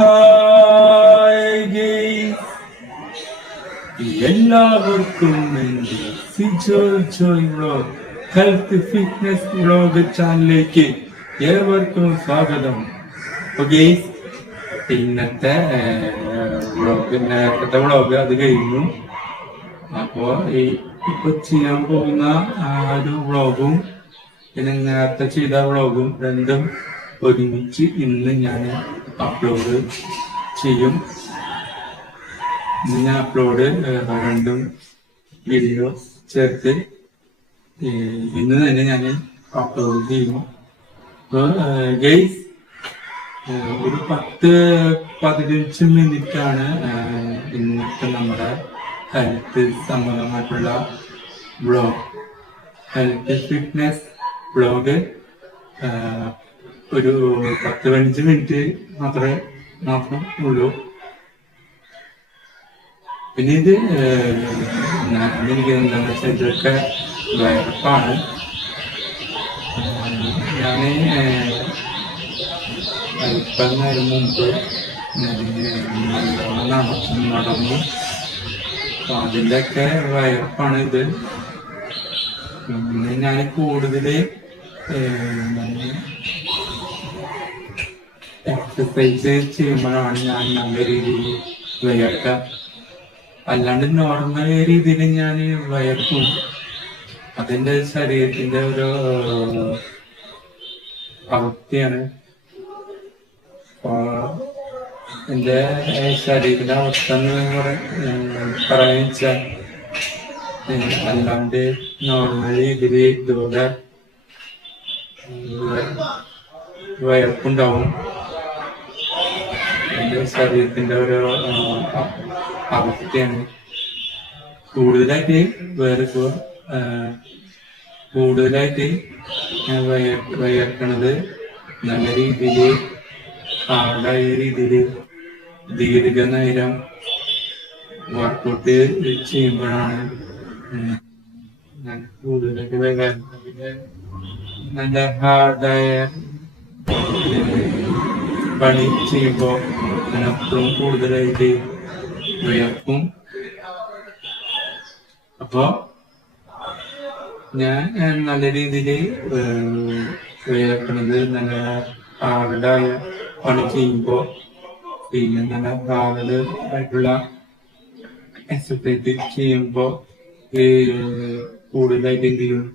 Hi guys, എല്ലാവർക്കും എന്റെ Sijo Joy vlog health fitness vlog ചാനലിലേക്ക് ഏവർക്കും സ്വാഗതം. ഗെയ്സ്, ഇന്നത്തെ വ്ലോഗ് അത് കഴിഞ്ഞു. അപ്പോ ഇപ്പൊ ചെയ്യാൻ പോകുന്ന ഒരു വ്ലോഗും പിന്നെ നേരത്തെ ചെയ്ത വ്ലോഗും രണ്ടും ഒരുമിച്ച് ഇന്ന് ഞാൻ അപ്ലോഡ് ചെയ്യും. ഇന്ന് ഞാൻ അപ്ലോഡ് രണ്ടും വീഡിയോ ചേർത്ത് ഇന്ന് തന്നെ ഞാൻ അപ്ലോഡ് ചെയ്യും. അപ്പോൾ ഗൈസ്, ഒരു 10-15 മിനിറ്റാണ് ഇന്നത്തെ നമ്മുടെ ഹെൽത്ത് സംബന്ധമായിട്ടുള്ള വ്ലോഗ്, ഹെൽത്ത് ഫിറ്റ്നസ് വ്ലോഗ്. ഒരു 10-15 മിനിറ്റ് മാത്രം ഉള്ളൂ. പിന്നെ ഇത് എനിക്ക് എന്താണെന്ന് വെച്ചാൽ ഇതൊക്കെ വയറപ്പാണ്. ഞാൻ അല്പം നേരം മുമ്പ് നടന്നു. അപ്പൊ അതിൻ്റെയൊക്കെ വയറപ്പാണ് ഇത്. പിന്നെ ഞാൻ കൂടുതൽ എക്സസൈസ് ചെയ്യുമ്പോഴാണ് ഞാൻ നല്ല രീതിയിൽ വയർക്കുക. അല്ലാണ്ട് നോർമൽ രീതിയിൽ ഞാൻ വയർക്കും. അതിൻ്റെ ശരീരത്തിൻ്റെ ഒരു അവസ്ഥയാണ്. എൻ്റെ ശരീരത്തിൻ്റെ അവസ്ഥ എന്ന് പറയാന്ന് വെച്ചാൽ അല്ലാണ്ട് നോർമൽ രീതിയിൽ ഇതുപോലെ വയർപ്പുണ്ടാവും. എൻ്റെ ശരീരത്തിൻ്റെ ഒരു അവസ്ഥയാണ്. കൂടുതലായിട്ട് ഞാൻ വയർക്കണത് നല്ല രീതിയിൽ ഹാർഡായ രീതിയിൽ ദീർഘനേരം വർക്കൗട്ട് ചെയ്യുമ്പോഴാണ് ഞാൻ കൂടുതലായിട്ട് വയർക്കുന്നത്. നല്ല ഹാർഡായ പണി ചെയ്യുമ്പോൾ ഞാൻ അപ്പുറം കൂടുതലായിട്ട് വയർക്കും. അപ്പോ ഞാൻ നല്ല രീതിയിൽ വയർക്കണത് നല്ല ഹാർഡായ പണി ചെയ്യുമ്പോൾ, പിന്നെ നല്ല ഹാർഡ് ആയിട്ടുള്ള എക്സസൈസ് ചെയ്യുമ്പോൾ കൂടുതലായിട്ട് എന്ത് ചെയ്യും,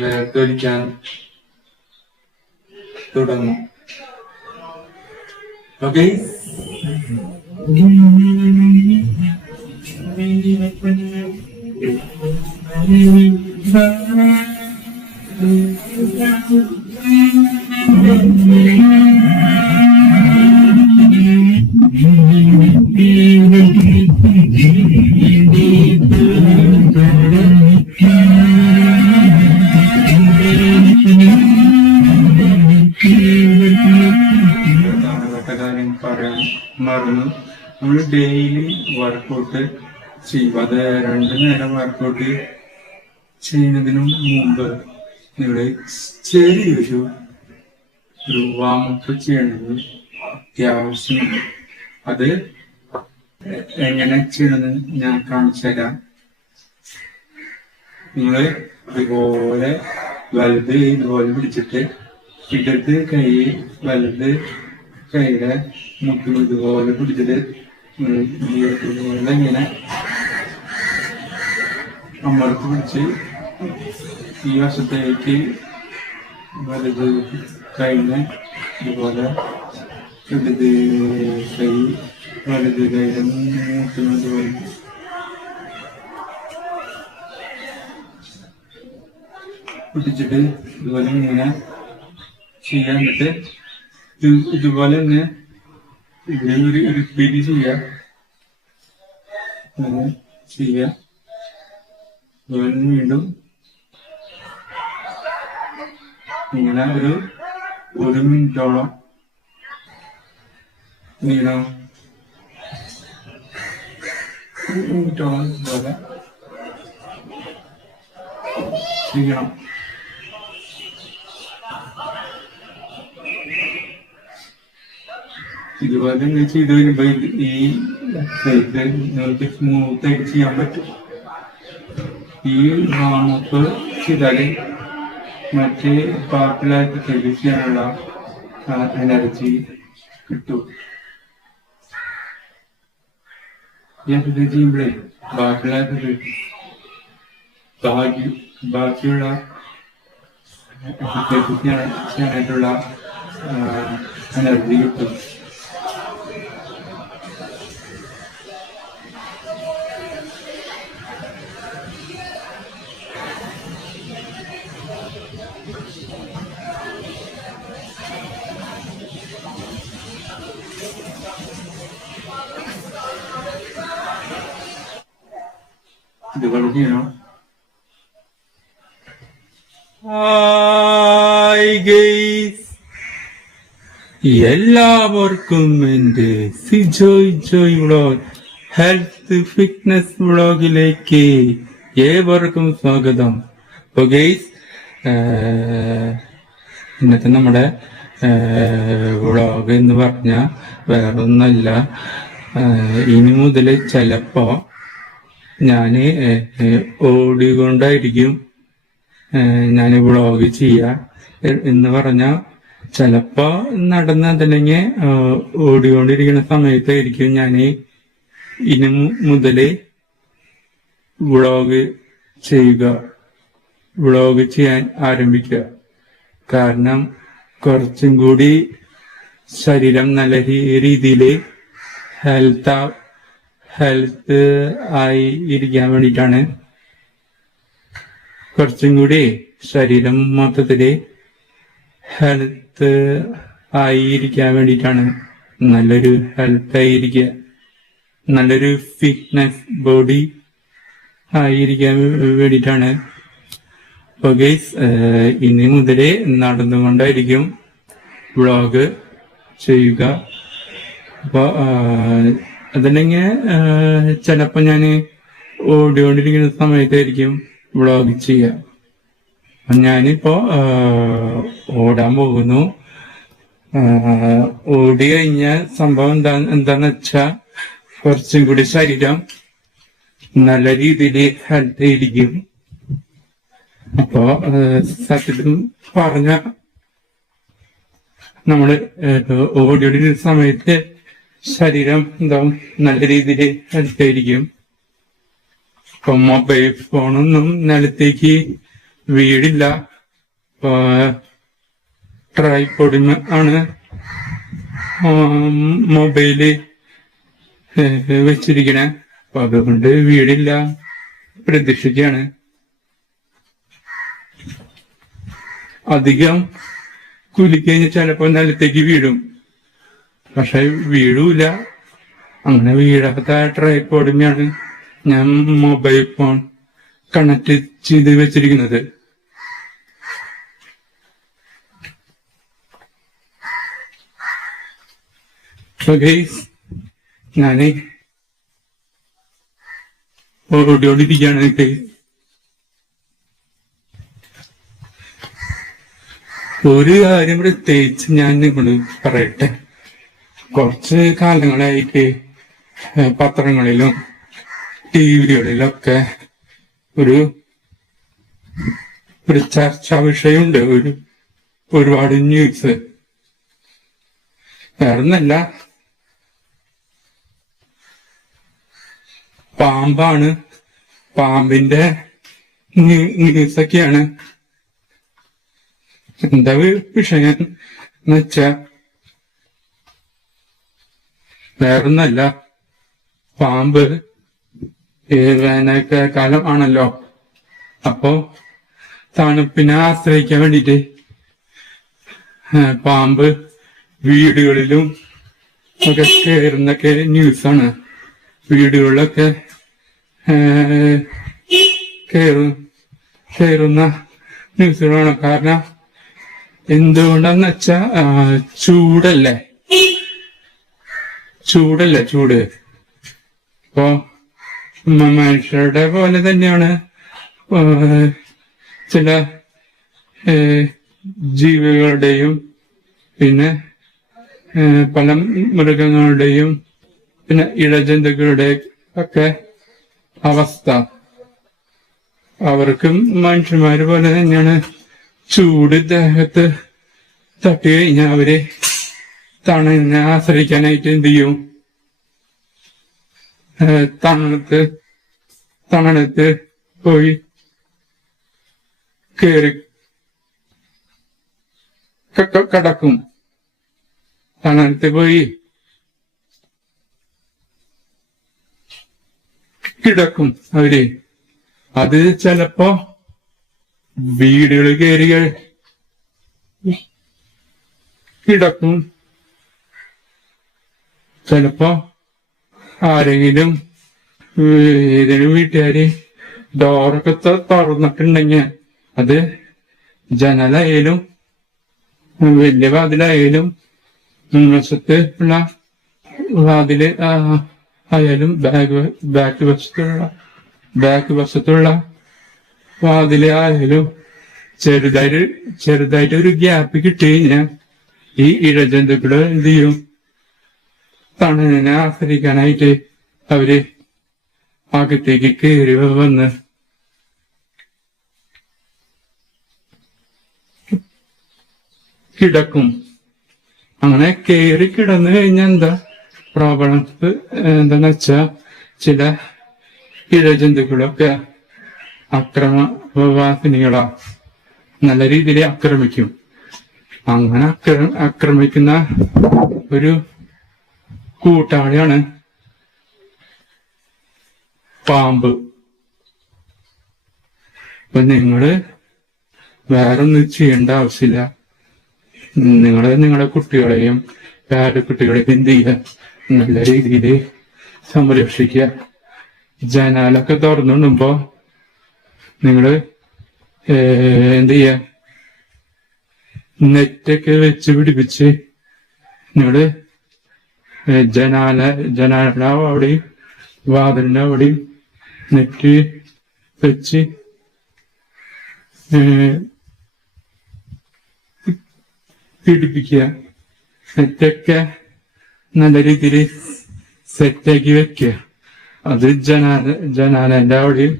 വേർത്തൊലിക്കാൻ തുടങ്ങും. ഓക്കെ, കാര്യം പറയാൻ മറന്നു. നമ്മൾ ഡെയിലി വർക്കൗട്ട് ചെയ്യും. അത് 2 നേരം വർക്കൗട്ട് ചെയ്യുന്നതിനു മുമ്പ് ഇവിടെ ചെറിയൊരു വാമപ്പ് ചെയ്യണത് അത്യാവശ്യമാണ്. അത് എങ്ങനെ ചെയ്യണമെന്ന് ഞാൻ കാണിച്ചു തരാം. നിങ്ങൾ ഇതുപോലെ വലുത് ഇതുപോലെ പിടിച്ചിട്ട് ഇടത് കൈ വലുത് കൈയുടെ മുട്ടും ഇതുപോലെ പിടിച്ചിട്ട് ഇതുപോലെ ഇങ്ങനെ അമർത്തി പിടിച്ച് ഈ വശത്തേക്ക് വലുത് കൈനെ ഇതുപോലെ ഇടത് കൈ വലുത് കൈയുടെ മുട്ടും ഇതുപോലെ പിടിച്ചിട്ട് ഇതുപോലെ ഇങ്ങനെ ചെയ്യാൻ. എന്നിട്ട് ഇതുപോലെ തന്നെ ഒരു പിടി ചെയ്യാം. വീണ്ടും ഇങ്ങനെ ഒരു മിനിറ്റോളം ഇതുപോലെ ചെയ്യണം. ഇതുപോലെ നിങ്ങൾ ചെയ്ത് വരുമ്പോ ഈ എക്സസൈസ് നിങ്ങൾക്ക് സ്മൂത്ത് ആയിട്ട് ചെയ്യാൻ പറ്റും. ഈ വാമപ്പ് ചെയ്താല് മറ്റ് പാർട്ടിലെ എക്സസൈസ് ചെയ്യാനുള്ള എനർജി കിട്ടും. ഈ എക്സസൈസ് ചെയ്യുമ്പോഴേ ബാക്കിയുള്ള ബാക്കിയുള്ള എക്സസൈസ് ചെയ്യാനായിട്ടുള്ള എനർജി കിട്ടും. ഇതുപോലെ ചെയ്യണം. ഹായ് ഗൈസ്, എല്ലാവർക്കും എന്റെ Sijoy Joy vlog health fitness വ്ളോഗിലേക്ക് ഏവർക്കും സ്വാഗതം. അപ്പൊ ഗൈസ്, ഇന്നത്തെ നമ്മുടെ വ്ളോഗ് എന്ന് പറഞ്ഞ വേറൊന്നല്ല. ഇനി മുതൽ ചിലപ്പോ ഞാന് ഓടിക്കൊണ്ടായിരിക്കും ഞാൻ വ്ളോഗ് ചെയ്യാ എന്ന് പറഞ്ഞ ചിലപ്പോ നടന്നതല്ലെങ്കിൽ ഓടിക്കൊണ്ടിരിക്കുന്ന സമയത്തായിരിക്കും ഞാൻ ഇനി മുതല് വ്ളോഗ് ചെയ്യാൻ ആരംഭിക്കുക. കാരണം കുറച്ചും കൂടി ശരീരം നല്ല രീതിയിൽ ഹെൽത്ത് ആയി ഇരിക്കാൻ വേണ്ടിയിട്ടാണ്. കുറച്ചും കൂടി ശരീരം മൊത്തത്തില് ഹെൽത്ത് ആയിരിക്കാൻ വേണ്ടിയിട്ടാണ്. നല്ലൊരു ഹെൽത്ത് ആയിരിക്കുക, നല്ലൊരു ഫിറ്റ്നസ് ബോഡി ആയിരിക്കാൻ വേണ്ടിയിട്ടാണ്. അപ്പൊ ഗൈസ്, ഇനി മുതലേ നടന്നുകൊണ്ടായിരിക്കും വ്ളോഗ് ചെയ്യുക. അപ്പൊ അതല്ലെങ്കിൽ ചിലപ്പോ ഞാന് ഓടിക്കൊണ്ടിരിക്കുന്ന സമയത്തായിരിക്കും വ്ളോഗ് ചെയ്യാം. ഞാനിപ്പോ ഓടാൻ പോകുന്നു. ഓടി കഴിഞ്ഞ സംഭവം എന്താന്ന് വെച്ചാ കുറച്ചും കൂടി ശരീരം നല്ല രീതിയിൽ ഹെൽത്ത് ഇരിക്കും. അപ്പോ സത്യത്തിൽ പറഞ്ഞ നമ്മള് ഓടിയോടിക്കുന്ന സമയത്ത് ശരീരം എന്താവും നല്ല രീതിയിൽ ഹെൽത്ത് ആയിരിക്കും. ഇപ്പൊ മൊബൈൽ ഫോണൊന്നും നിലത്തേക്ക് വീടില്ല. ട്രൈപോഡിൽ ആണ് മൊബൈല് വെച്ചിരിക്കണേ. അപ്പൊ അതുകൊണ്ട് വീടില്ല പ്രതീക്ഷിക്കാണ്. അധികം കുലിക്കഴിഞ്ഞാൽ ചിലപ്പോ നിലത്തേക്ക് വീഴും, പക്ഷെ വീഴൂല. അങ്ങനെ വീഴാത്ത ട്രൈപോഡിലാണ് ഞാൻ മൊബൈൽ ഫോൺ കണക്ട് ചെയ്ത് വെച്ചിരിക്കുന്നത്. ഞാന് ഓടിയോടിരിക്കുകയാണ്. ഒരു കാര്യം പ്രത്യേകിച്ച് ഞാൻ നിങ്ങളോട് പറയട്ടെ. കുറച്ച് കാലങ്ങളായിട്ട് പത്രങ്ങളിലും ടിവികളിലൊക്കെ ഒരു ചർച്ചാ വിഷയമുണ്ട്. ഒരുപാട് ന്യൂസ്. വേറൊന്നല്ല, പാമ്പാണ്. പാമ്പിന്റെ ന്യൂസൊക്കെയാണ്. എന്താ വിഷയം എന്ന് വെച്ചാ വേറൊന്നല്ല, പാമ്പ് വേനൽക്കാലം ആണല്ലോ. അപ്പോ തണുപ്പിനെ ആശ്രയിക്കാൻ വേണ്ടിട്ട് പാമ്പ് വീടുകളിലും ഒക്കെ കയറുന്നൊക്കെ ന്യൂസാണ്. വീടുകളിലൊക്കെ കയറുന്ന ന്യൂസുകളാണ്. കാരണം എന്തുകൊണ്ടാന്ന് വെച്ചാ ചൂട്. ഇപ്പൊ മനുഷ്യരുടെ പോലെ തന്നെയാണ് ചില ജീവികളുടെയും പിന്നെ പല മൃഗങ്ങളുടെയും പിന്നെ ഇഴജന്തുക്കളുടെ ഒക്കെ അവസ്ഥ. അവർക്കും മനുഷ്യന്മാര് പോലെ തന്നെയാണ്. ചൂട് ദേഹത്ത് തട്ടി കഴിഞ്ഞാൽ അവര് തണലിനെ ആശ്രയിക്കാനായിട്ട് എന്ത് ചെയ്യും? തണലത്ത് പോയി കേറി കടക്കും. തണലത്ത് പോയി കിടക്കും അവര്. അത് ചിലപ്പോ വീടുകൾ കയറി കിടക്കും. ചിലപ്പോ ആരെങ്കിലും ഏതെങ്കിലും വീട്ടുകാര് ഡോറൊക്കെ തുറന്നിട്ടുണ്ടെങ്കിൽ അത് ജനലായാലും വലിയ വാതിലായാലും മുൻവശത്ത് ഉള്ള വാതില് ആയാലും ബാക്ക് വശത്തുള്ള വാതില് ആയാലും ചെറുതായിട്ട് ഒരു ഗ്യാപ്പ് കിട്ടി കഴിഞ്ഞാൽ ഈ ഇഴജന്തുക്കള് എന്ത് ചെയ്യും? തണലിനെ ആശ്രയിക്കാനായിട്ട് അവര് അകത്തേക്ക് കയറി വന്ന് കിടക്കും. അങ്ങനെ കയറി കിടന്നു കഴിഞ്ഞാൽ എന്താ പ്രോബ്ലംസ് എന്താന്ന് വെച്ചാ ചില ഇഴജന്തുക്കളൊക്കെ അക്രമവാസിനികളാ നല്ല രീതിയിൽ ആക്രമിക്കും. അങ്ങനെ ആക്രമിക്കുന്ന ഒരു കൂട്ടാളിയാണ് പാമ്പ്. അപ്പൊ നിങ്ങള് വേറൊന്നും ചെയ്യേണ്ട ആവശ്യമില്ല. നിങ്ങളെ കുട്ടികളെയും കുട്ടികളെയും എന്ത് ചെയ്യുക? നല്ല രീതിയിൽ സംരക്ഷിക്കുക. ജനാലൊക്കെ തുറന്നിടുമ്പോ നിങ്ങള് എന്ത് ചെയ്യ? നെറ്റൊക്കെ വെച്ച് പിടിപ്പിച്ച് നിങ്ങള് ജനാല അവിടെയും വാതിലിന്റെ അവിടെയും നെറ്റ് വെച്ച് പിടിപ്പിക്കുക. നെറ്റൊക്കെ നല്ല രീതിയിൽ സെറ്റാക്കി വെക്കുക. അത് ജനാലന്റെ അവിടെയും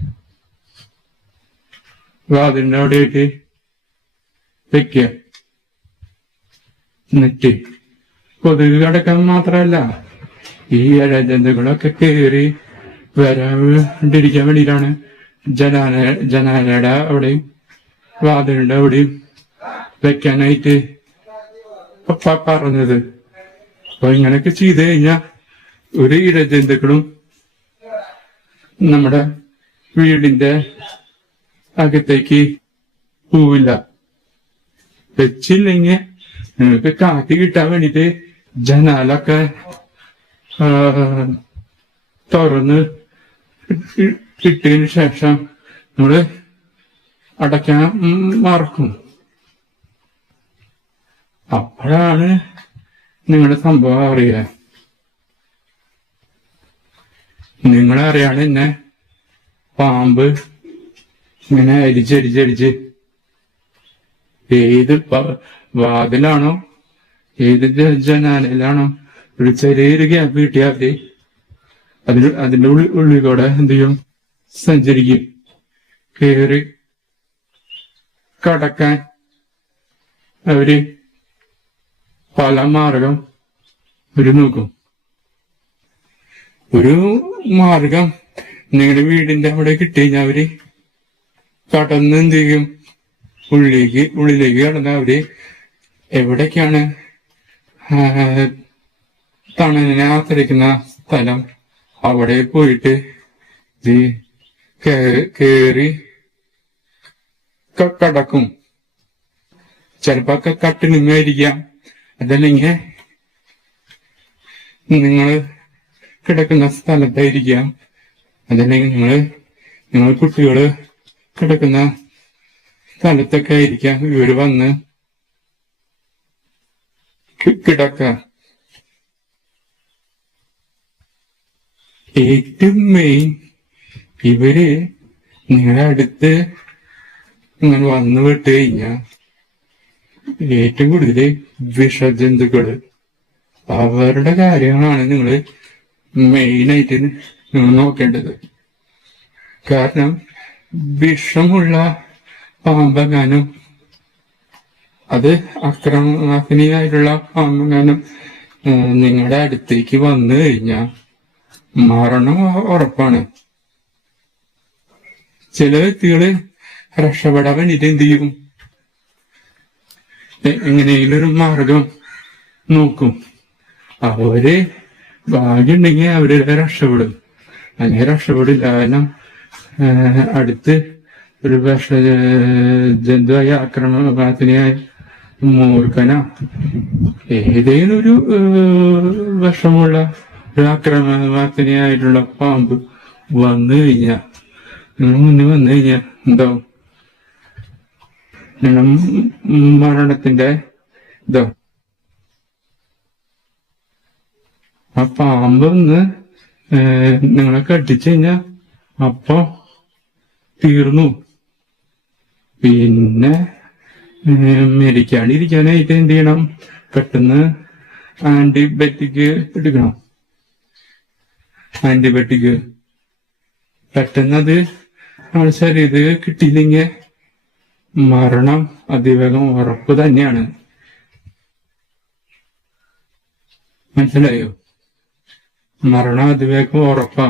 വാതിലിന്റെ അവിടെയായിട്ട് വെക്കുക. നെറ്റ് കൊതുക് കടക്കാൻ മാത്രമല്ല, ഈ ഇഴജന്തുക്കളൊക്കെ കയറി വരാണ്ടിരിക്കാൻ വേണ്ടിയിട്ടാണ് ജനാലയുടെ അവിടെയും വാതിലിന്റെ അവിടെയും വെക്കാനായിട്ട് പറഞ്ഞത്. അപ്പൊ ഇങ്ങനെയൊക്കെ ചെയ്ത് കഴിഞ്ഞാൽ ഒരു ഇഴജന്തുക്കളും നമ്മുടെ വീടിന്റെ അകത്തേക്ക് പോവില്ല. വെച്ചില്ലെങ്കിൽ നിങ്ങൾക്ക് കാറ്റ് കിട്ടാൻ വേണ്ടിട്ട് ജനാലൊക്കെ തുറന്ന് ഇട്ടതിന് ശേഷം നമ്മള് അടയ്ക്കാൻ മറക്കും. അപ്പോഴാണ് നിങ്ങളുടെ സംഭവം അറിയുക. നിങ്ങളറിയാണ് എന്നെ പാമ്പ് ഇങ്ങനെ അരിച്ചരിച്ചരിച്ച് ഏത് വാതിലാണോ ഏത് ജനാലയിലാണോ ഒരു ചെറിയൊരു ഗ്യാപ്പ് കിട്ടിയാൽ മതി, അതിന്റെ ഉള്ളിൽ കൂടെ എന്ത് ചെയ്യും? സഞ്ചരിക്കും. കയറി കടക്കാൻ അവര് പല മാർഗം നോക്കും. ഒരു മാർഗം നിങ്ങളുടെ വീടിന്റെ അവിടെ കിട്ടിക്കഴിഞ്ഞാൽ അവര് കടന്ന് എന്ത് ചെയ്യും? ഉള്ളിലേക്ക് കടന്ന് അവര് എവിടേക്കാണ് തണലിനെ ആശ്രയിക്കുന്ന സ്ഥലം അവിടെ പോയിട്ട് കേറി കടക്കും. ചിലപ്പോ കട്ടിലിങ്ങായിരിക്കാം, അതല്ലെങ്കിൽ നിങ്ങള് കിടക്കുന്ന സ്ഥലത്തായിരിക്കാം, അതല്ലെങ്കിൽ നിങ്ങൾ കുട്ടികള് കിടക്കുന്ന സ്ഥലത്തൊക്കെ ആയിരിക്കാം ഇവര് വന്ന് കിടക്ക. ഏറ്റവും മെയിൻ ഇവര് നിങ്ങളുടെ അടുത്ത് ഇങ്ങനെ വന്നു വിട്ട് കഴിഞ്ഞാൽ ഏറ്റവും കൂടുതൽ വിഷജന്തുക്കള് അവരുടെ കാര്യങ്ങളാണ് നിങ്ങൾ മെയിനായിട്ട് നിങ്ങൾ നോക്കേണ്ടത്. കാരണം വിഷമുള്ള പാമ്പെങ്ങാനും, അത് അക്രമണാത്മകമായിട്ടുള്ള പാമ്പെങ്ങാനും നിങ്ങളുടെ അടുത്തേക്ക് വന്നു കഴിഞ്ഞാൽ മരണം ഉറപ്പാണ്. ചില വ്യക്തികള് രക്ഷപ്പെടാൻ വേണ്ടിട്ട് എന്ത് ചെയ്യും, എങ്ങനെയെങ്കിലും ഒരു മാർഗം നോക്കും. അവര് ഭാഗ്യമുണ്ടെങ്കിൽ അവര് രക്ഷപ്പെടും, അല്ലെങ്കിൽ രക്ഷപ്പെടില്ല. കാരണം അടുത്ത് ഒരു ജന്തുവായ ആക്രമണത്തിനായ മൂർഖനോ ഏതെങ്കിലും ഒരു വിഷമുള്ള ഒരു ആക്രമണത്തിനായിട്ടുള്ള പാമ്പ് വന്നു കഴിഞ്ഞാൽ, നിങ്ങൾ മുന്നിൽ വന്നു കഴിഞ്ഞാൽ എന്താവും, നിങ്ങൾ മരണത്തിന്റെ ഇതോ. ആ പാമ്പ് ഒന്ന് നിങ്ങളെ കടിച്ചു കഴിഞ്ഞാൽ അപ്പൊ തീർന്നു. പിന്നെ മരിക്കാണ്ടിരിക്കാനായിട്ട് എന്ത് ചെയ്യണം, പെട്ടെന്ന് ആന്റിബയോട്ടിക് എടുക്കണം. ആന്റിബയോട്ടിക് പെട്ടെന്ന് അത് നമ്മുടെ ശരീരത്തിൽ കിട്ടിയില്ലെങ്കിൽ മരണം അതിവേഗം ഉറപ്പ് തന്നെയാണ്. മനസ്സിലായോ? മരണം അതിവേഗം ഉറപ്പാ.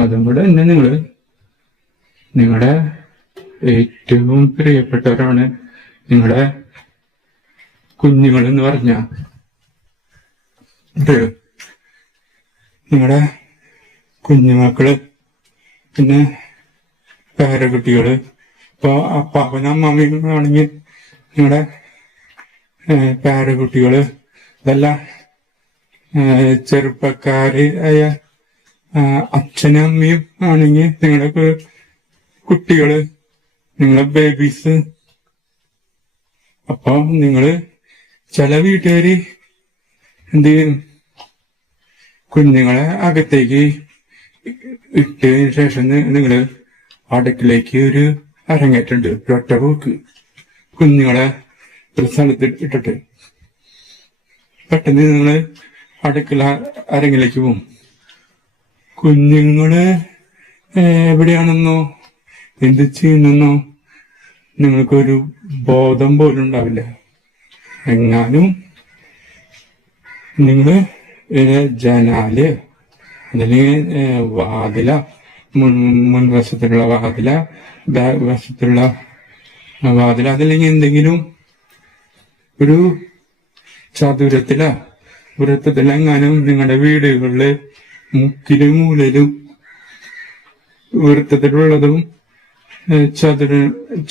അതും കൂടെ തന്നെ നിങ്ങളുടെ ഏറ്റവും പ്രിയപ്പെട്ടവരാണ് നിങ്ങളുടെ കുഞ്ഞുങ്ങൾ എന്ന് പറഞ്ഞ നിങ്ങളുടെ കുഞ്ഞുമക്കള്, പിന്നെ പേരക്കുട്ടികള്. ഇപ്പൊ അപ്പാപ്പനും അമ്മാമ്മയും ആണെങ്കിൽ നിങ്ങളുടെ പേരക്കുട്ടികള്, ഇതെല്ലാം ചെറുപ്പക്കാര് ആയ അച്ഛനും അമ്മയും ആണെങ്കിൽ നിങ്ങളുടെ കുട്ടികള്, നിങ്ങളെ ബേബീസ്. അപ്പൊ നിങ്ങള് ചില വീട്ടുകാര് എന്ത് ചെയ്യും, കുഞ്ഞുങ്ങളെ അകത്തേക്ക് ഇട്ടതിന് ശേഷം നിങ്ങള് അടുക്കിലേക്ക് ഒരു അരങ്ങേറ്റുണ്ട്, ഒറ്റ പോക്ക് കുഞ്ഞുങ്ങളെ ഒരു സ്ഥലത്ത് ഇട്ടിട്ട് പെട്ടെന്ന് നിങ്ങള് അടുക്കള അരങ്ങിലേക്ക് പോകും. കുഞ്ഞുങ്ങള് എവിടെയാണെന്നോ എന്ത് ചെയ്യുന്നെന്നോ നിങ്ങൾക്കൊരു ബോധം പോലും ഉണ്ടാവില്ല. എങ്ങാനും നിങ്ങള് ജനാല് അതല്ലെങ്കിൽ വാതില, മുൻവശത്തുള്ള വാതില, ബാക്ക് വശത്തുള്ള വാതില, അതല്ലെങ്കിൽ എന്തെങ്കിലും ഒരു ചതുരത്തില വൃത്തത്തിലെങ്ങാനും നിങ്ങളുടെ വീടുകളില് മുക്കിലും മൂലയിലും വൃത്തത്തിലുള്ളതും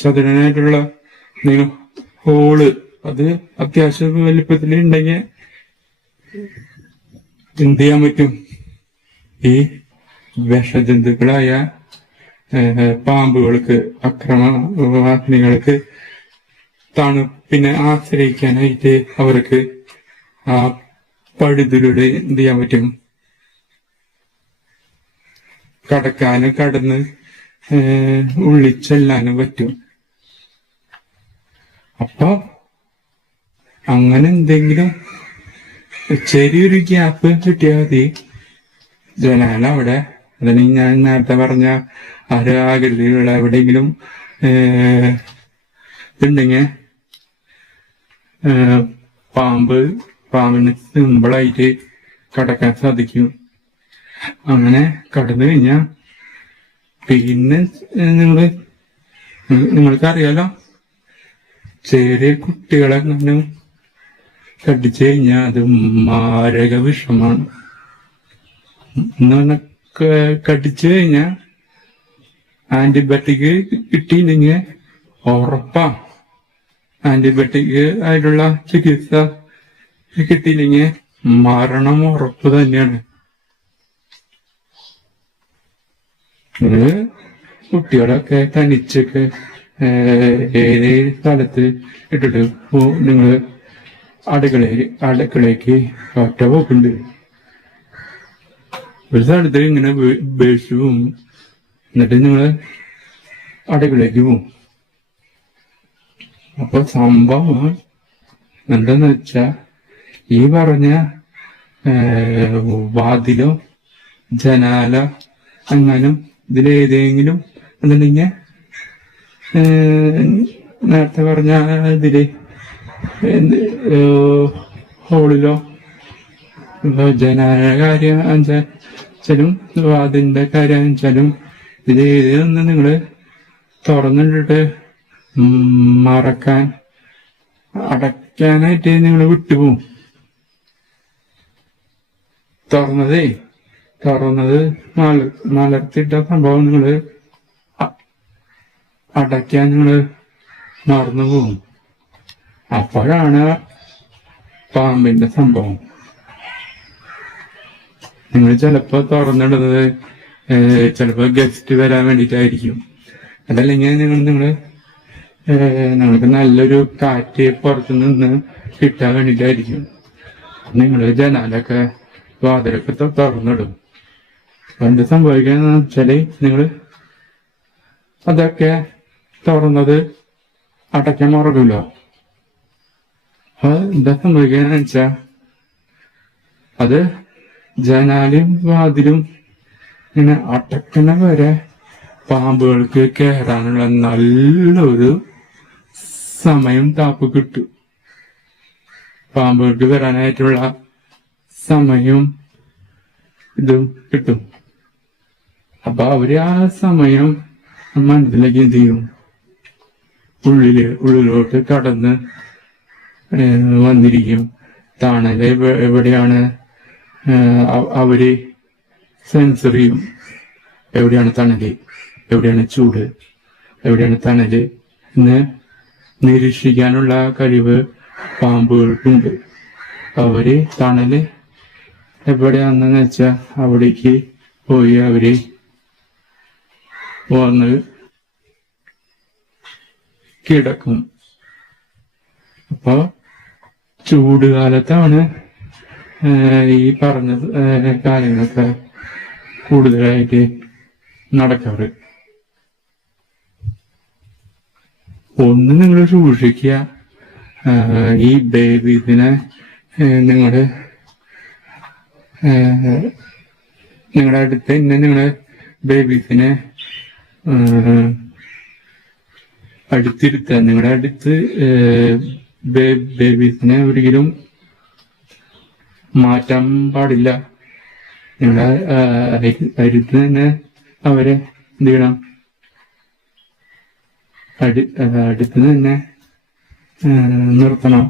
ചതുരനായിട്ടുള്ള ഹോള് അത് അത്യാവശ്യം വലിപ്പത്തിൽ ഉണ്ടെങ്കിൽ എന്ത് ചെയ്യാൻ പറ്റും, ഈ വിഷജന്തുക്കളായ പാമ്പുകൾക്ക്, അക്രമവാസിനികൾക്ക് തണുപ്പിനെ ആശ്രയിക്കാനായിട്ട് അവർക്ക് ആ പഴുതിലൂടെ എന്ത് ചെയ്യാൻ പറ്റും, കടക്കാനും കടന്ന് ഉള്ളിച്ചെല്ലാനും പറ്റും. അപ്പൊ അങ്ങനെ എന്തെങ്കിലും ചെറിയൊരു ഗ്യാപ്പ് കിട്ടിയാൽ മതി. ജനാല അവിടെ, അതിന് ഞാൻ നേരത്തെ പറഞ്ഞ ആകൃതിയിലുള്ള എവിടെയെങ്കിലും ഇതുണ്ടെങ്കിൽ പാമ്പിന് സിമ്പിളായിട്ട് കടക്കാൻ സാധിക്കും. അങ്ങനെ കടന്നു കഴിഞ്ഞാൽ പിന്നെ നിങ്ങൾക്കറിയാലോ, ചെറിയ കുട്ടികളെ കടിച്ചു കഴിഞ്ഞാൽ അത് മാരക വിഷമാണ്. കടിച്ചു കഴിഞ്ഞാൽ ആന്റിബയോട്ടിക് കിട്ടിയില്ലെങ്കിൽ ഉറപ്പാ, ആന്റിബയോട്ടിക് ആയിട്ടുള്ള ചികിത്സ കിട്ടിയില്ലെങ്കിൽ മരണം ഉറപ്പ് തന്നെയാണ്. കുട്ടികളൊക്കെ തനിച്ചൊക്കെ ഏത് സ്ഥലത്ത് ഇട്ടിട്ട് നിങ്ങള് അടുക്കളയ്ക്ക് ഒറ്റ പോക്കുണ്ട്. ഒരു സ്ഥലത്ത് ഇങ്ങനെ ഉപേക്ഷിച്ചു പോവും, എന്നിട്ട് നിങ്ങള് അടുക്കളയ്ക്ക് പോവും. അപ്പൊ സംഭവം എന്താന്ന് വെച്ചാ ഈ പറഞ്ഞ വാതിലോ ജനാല അങ്ങനും ഇതിലേതെങ്കിലും എന്നുണ്ടെങ്കിൽ നേരത്തെ പറഞ്ഞ ഇതില് ഹോളിലോ ജനാല കാര്യം വെച്ചാലും വാതിലിന്റെ കാര്യം വെച്ചാലും ഇതിലേതൊന്ന് നിങ്ങള് തുറന്നിട്ടിട്ട് മറക്കാൻ അടയ്ക്കാനായിട്ട് നിങ്ങൾ വിട്ടുപോകും. തുറന്നത് മലർത്തിട്ട സംഭവം നിങ്ങള് അടയ്ക്കാൻ നിങ്ങള് മറന്നു പോകും. അപ്പോഴാണ് പാമ്പിന്റെ സംഭവം. നിങ്ങൾ ചിലപ്പോ തുറന്നിടുന്നത് ചിലപ്പോ ഗസ്റ്റ് വരാൻ വേണ്ടിയിട്ടായിരിക്കും. അതല്ലെങ്കിൽ നിങ്ങൾക്ക് നല്ലൊരു കാറ്റ് പുറത്തു നിന്ന് കിട്ടാൻ വേണ്ടിയിട്ടായിരിക്കും. നിങ്ങള് ജനാലൊക്കെ വാതിലൊക്കെ തുറന്നിടും. എന്ത് സംഭവിക്കാന്ന് വെച്ചാല് നിങ്ങള് അതൊക്കെ തുറന്നത് അടയ്ക്കാൻ മറക്കുമല്ലോ. എന്താ സംഭവിക്കാന്ന് വെച്ചാ അത് ജനാലും വാതിലും ഇങ്ങനെ അടയ്ക്കണ വരെ പാമ്പുകൾക്ക് കയറാനുള്ള നല്ലൊരു സമയം താപ്പ് കിട്ടും. പാമ്പുകൾക്ക് വരാനായിട്ടുള്ള സമയം ഇതും കിട്ടും. അപ്പൊ അവര് ആ സമയം മനസ്സിലേക്ക് എന്ത് ചെയ്യും, ഉള്ളിലോട്ട് കടന്ന് വന്നിരിക്കും. തണല് എവിടെയാണ് അവര് സെൻസർ ചെയ്യും. എവിടെയാണ് തണല്, എവിടെയാണ് ചൂട്, എവിടെയാണ് തണല് എന്ന് നിരീക്ഷിക്കാനുള്ള കഴിവ് പാമ്പുകൾക്കുണ്ട്. അവര് തണല് എവിടെയാണെന്ന് വെച്ചാ അവിടേക്ക് പോയി അവര് വന്ന് കിടക്കും. അപ്പൊ ചൂടുകാലത്താണ് ഈ പറഞ്ഞ കാര്യങ്ങളൊക്കെ കൂടുതലായിട്ട് നടക്കാറ്. ഒന്ന് നിങ്ങൾ സൂക്ഷിക്കുക, ഈ ബേബീസിനെ നിങ്ങളുടെ അടുത്ത് തന്നെ നിങ്ങള് ബേബീസിനെ അടുത്തിരുത്തുക. നിങ്ങളുടെ അടുത്ത് ബേബീസിനെ ഒരിക്കലും മാറ്റാൻ പാടില്ല. നിങ്ങളുടെ അടുത്ത് തന്നെ അവരെ എന്ത് ചെയ്യണം, അടുത്ത് തന്നെ നിർത്തണം.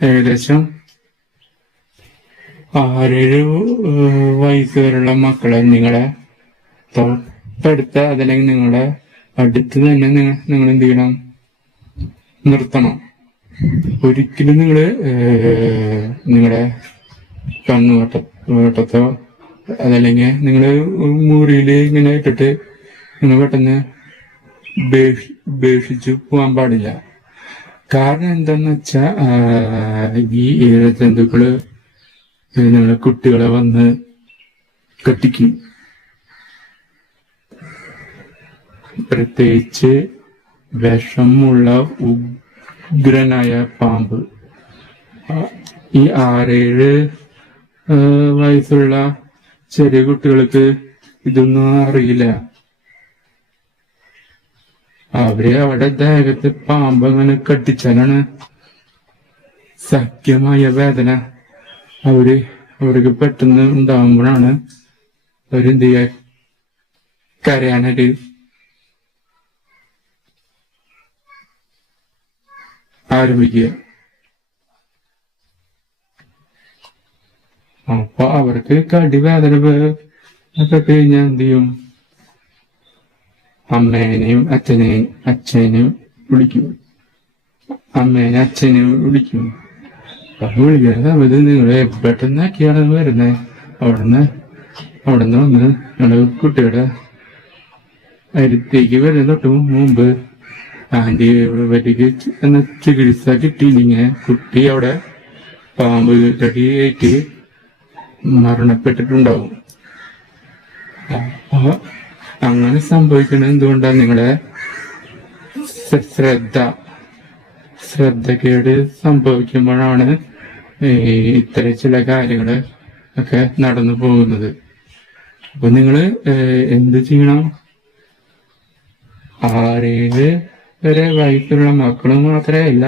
ഏകദേശം 6-7 വയസ്സ് വരെയുള്ള മക്കളെ നിങ്ങളെ തൊട്ടടുത്ത അതല്ലെങ്കിൽ നിങ്ങളുടെ അടുത്ത് തന്നെ നിങ്ങൾ എന്ത് ചെയ്യണം, നിർത്തണം. ഒരിക്കലും നിങ്ങളുടെ കണ്ണുവട്ടത്തോ അതല്ലെങ്കിൽ നിങ്ങള് മുറിയിൽ ഇങ്ങനെ ഇട്ടിട്ട് നിങ്ങൾ പെട്ടെന്ന് ഉപേക്ഷിച്ചു പോകാൻ പാടില്ല. കാരണം എന്താന്ന് വെച്ചാ ഈ ജന്തുക്കള് നിങ്ങളെ കുട്ടികളെ വന്ന് കെട്ടിക്കും. പ്രത്യേകിച്ച് വിഷമുള്ള ഉഗ്രനായ പാമ്പ്. ഈ 6-7 വയസ്സുള്ള ചെറിയ കുട്ടികൾക്ക് ഇതൊന്നും അറിയില്ല. അവര് അവിടെ ദേഹത്ത് പാമ്പ് അങ്ങനെ കെട്ടിച്ചാലാണ് സഖ്യമായ വേദന അവർക്ക് പെട്ടെന്ന് ഉണ്ടാകുമ്പോഴാണ് അവരെന്ത് ചെയ്യാ, കരയാനായിട്ട് ആരംഭിക്കുക. അപ്പൊ അവർക്ക് കടിവേദന ഒക്കെ കഴിഞ്ഞാൽ എന്ത് ചെയ്യും, അമ്മേനെയും അച്ഛനെയും വിളിക്കും. അമ്മേനെ അച്ഛനെയും വിളിക്കും. അപ്പൊ വിളിക്കുന്ന സമയത്ത് നിങ്ങളെ പെട്ടെന്നാക്കിയാണ് വരുന്നത്. അവിടുന്ന് വന്ന് നിങ്ങളുടെ കുട്ടിയുടെ അടുത്തേക്ക് വരുന്ന തൊട്ട് മുമ്പ് ആന്റിബയോട്ടിക് എന്ന ചികിത്സ കിട്ടിയില്ലെങ്കിൽ കുട്ടി അവിടെ പാമ്പ് കടിയേറ്റ് മരണപ്പെട്ടിട്ടുണ്ടാവും. അപ്പൊ അങ്ങനെ സംഭവിക്കുന്നത് എന്തുകൊണ്ടാണ്, നിങ്ങളുടെ ശ്രദ്ധക്കേട് സംഭവിക്കുമ്പോഴാണ് ഇത്തരം ചില കാര്യങ്ങള് ഒക്കെ നടന്നു പോകുന്നത്. അപ്പൊ നിങ്ങള് എന്ത് ചെയ്യണം? 6-7 വരെ വയസ്സുള്ള മക്കളും മാത്രമല്ല,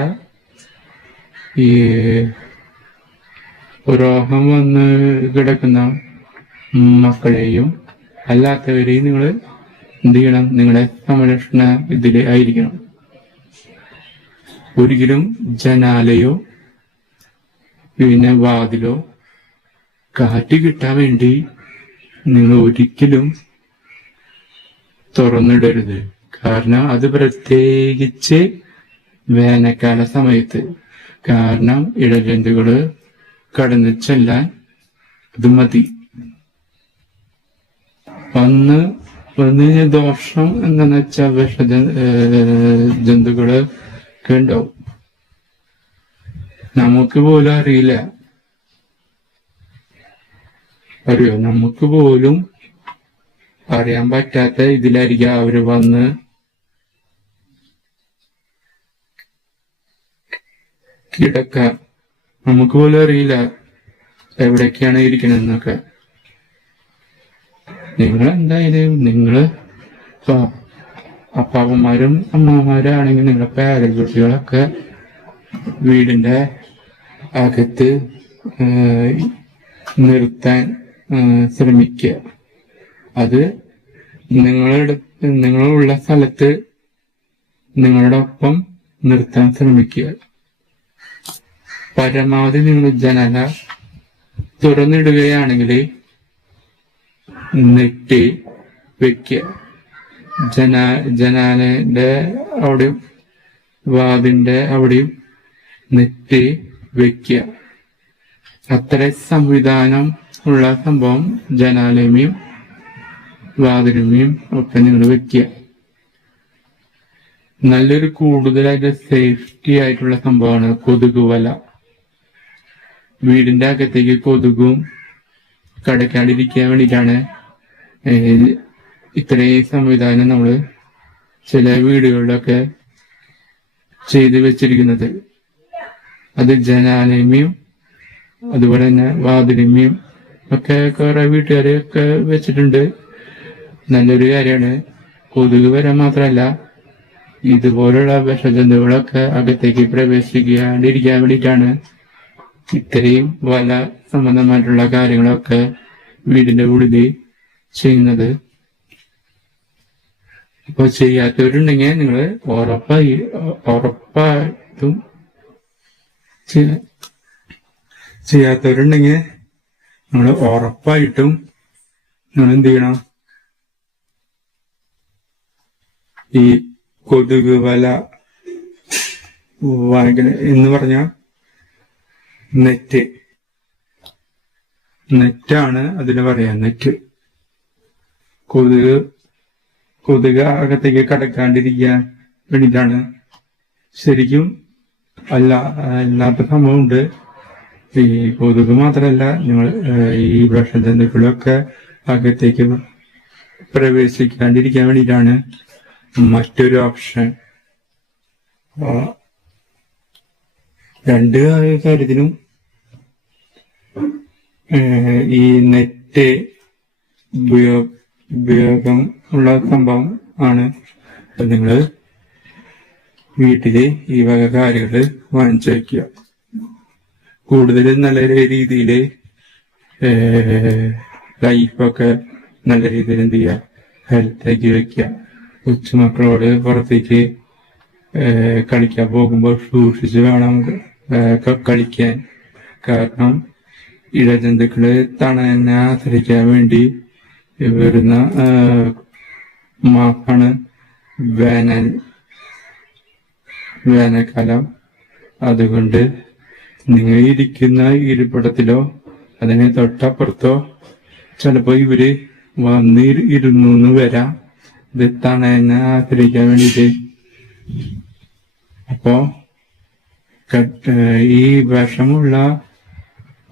ഈ രോഗം വന്ന് കിടക്കുന്ന മക്കളെയും അല്ലാത്തവരെയും നിങ്ങൾ എന്ത് ചെയ്യണം? നിങ്ങളുടെ സംരക്ഷണ ഇതില് ആയിരിക്കണം. ഒരിക്കലും ജനാലയോ പിന്നെ വാതിലോ കാറ്റ് കിട്ടാൻ വേണ്ടി നിങ്ങൾ ഒരിക്കലും തുറന്നിടരുത്. കാരണം അത് പ്രത്യേകിച്ച് വേനൽക്കാല സമയത്ത്, കാരണം ഇഴജന്തുക്കള് കടന്നു ചെല്ലാൻ അത് മതി. വന്ന് ദോഷം എന്താന്ന് വെച്ചാൽ ജന്തുക്കള് ഒക്കെ ഉണ്ടാവും. നമുക്ക് പോലും അറിയില്ല. അറിയോ? നമുക്ക് പോലും അറിയാൻ പറ്റാത്ത ഇതിലായിരിക്കും അവര് വന്ന് കിടക്കാൻ. നമുക്ക് പോലും അറിയില്ല എവിടേക്കാണ് ഇരിക്കണെന്നൊക്കെ. നിങ്ങളെന്തായാലും നിങ്ങള് അപ്പാപ്പന്മാരും അമ്മമാരും ആണെങ്കിൽ നിങ്ങളെ പേരക്കുട്ടികളൊക്കെ വീടിന്റെ അകത്ത് നിർത്താൻ ശ്രമിക്കുക. അത് നിങ്ങളുള്ള സ്ഥലത്ത് നിങ്ങളുടെ ഒപ്പം നിർത്താൻ ശ്രമിക്കുക. പരമാവധി നിങ്ങൾ ജനാല തുറന്നിടുകയാണെങ്കിൽ നെറ്റ് വെക്കുക. ജനാലയുടെ അവിടെയും വാതിന്റെ അവിടെയും നെറ്റ് വെക്കുക. അത്ര സംവിധാനം ഉള്ള സംഭവം ജനാലയും വാതിലുമയും ഒക്കെ നിങ്ങൾ വെക്കുക. നല്ലൊരു കൂടുതലായിട്ട് സേഫ്റ്റി ആയിട്ടുള്ള സംഭവമാണ് കൊതുക് വല. വീടിന്റെ അകത്തേക്ക് കൊതുകും കടക്കാണ്ടിരിക്കാൻ വേണ്ടിയിട്ടാണ് ഇത്രയും സംവിധാനം നമ്മൾ ചില വീടുകളിലൊക്കെ ചെയ്തു വെച്ചിരിക്കുന്നത്. അത് ജനാലയും അതുപോലെ തന്നെ വാതിലുമയും ഒക്കെ കുറെ വീട്ടുകാരെയൊക്കെ വെച്ചിട്ടുണ്ട്. നല്ലൊരു കാര്യമാണ്. കൊതുക് വരാൻ മാത്രമല്ല, ഇതുപോലുള്ള വിഷജന്തുക്കളൊക്കെ അകത്തേക്ക് പ്രവേശിക്കാണ്ടിരിക്കാൻ വേണ്ടിയിട്ടാണ് ഇത്രയും വല സംബന്ധമായിട്ടുള്ള കാര്യങ്ങളൊക്കെ വീടിന്റെ ഉള്ളിൽ ചെയ്യുന്നത്. അപ്പൊ ചെയ്യാത്തവരുണ്ടെങ്കിൽ നിങ്ങൾ ഉറപ്പായിട്ടും ചെയ്യാത്തവരുണ്ടെങ്കിൽ നിങ്ങൾ ഉറപ്പായിട്ടും നിങ്ങൾ എന്ത് ചെയ്യണം? ഈ കൊതുക് വല എന്ന് പറഞ്ഞ നെറ്റാണ് അതിന് പറയാ. നെറ്റ് കൊതുക് അകത്തേക്ക് കടക്കാണ്ടിരിക്കാൻ വേണ്ടിയിട്ടാണ്. ശരിക്കും അല്ലാത്ത സംഭവമുണ്ട്. ഈ കൊതുക് മാത്രമല്ല, നിങ്ങൾ ഈ വിഷജന്തുക്കളൊക്കെ അകത്തേക്ക് പ്രവേശിക്കാണ്ടിരിക്കാൻ വേണ്ടിയിട്ടാണ് മറ്റൊരു ഓപ്ഷൻ. രണ്ട് കാര്യത്തിനും ഈ നെറ്റ് ഉപയോഗം ഉള്ള സംഭവം ആണ്. നിങ്ങൾ വീട്ടില് ഈ വക കാര്യങ്ങള് വാങ്ങിച്ചു വയ്ക്കുക. കൂടുതൽ നല്ല രീതിയിൽ ലൈഫൊക്കെ നല്ല രീതിയിൽ എന്ത് ചെയ്യുക? ഹെൽത്താക്കി വെക്കുക. കൊച്ചുമക്കളോട് പുറത്തേക്ക് കളിക്കാൻ പോകുമ്പോൾ സൂക്ഷിച്ച് വേണം കളിക്കാൻ. കാരണം ഇഴജന്തുക്കള് തണലിനെ ആശ്രയിക്കാൻ വേണ്ടി വരുന്ന മാസമാണ് വേനൽക്കാലം. അതുകൊണ്ട് നിങ്ങൾ ഇരിക്കുന്ന ഇരിപ്പിടത്തിലോ അതിന് തൊട്ടപ്പുറത്തോ ചിലപ്പോ ഇവര് ഇരുന്നു വരാം. ഇത് തണലിനെ ആശ്രയിക്കാൻ വേണ്ടിയിട്ട്. അപ്പോ ഈ വിഷമുള്ള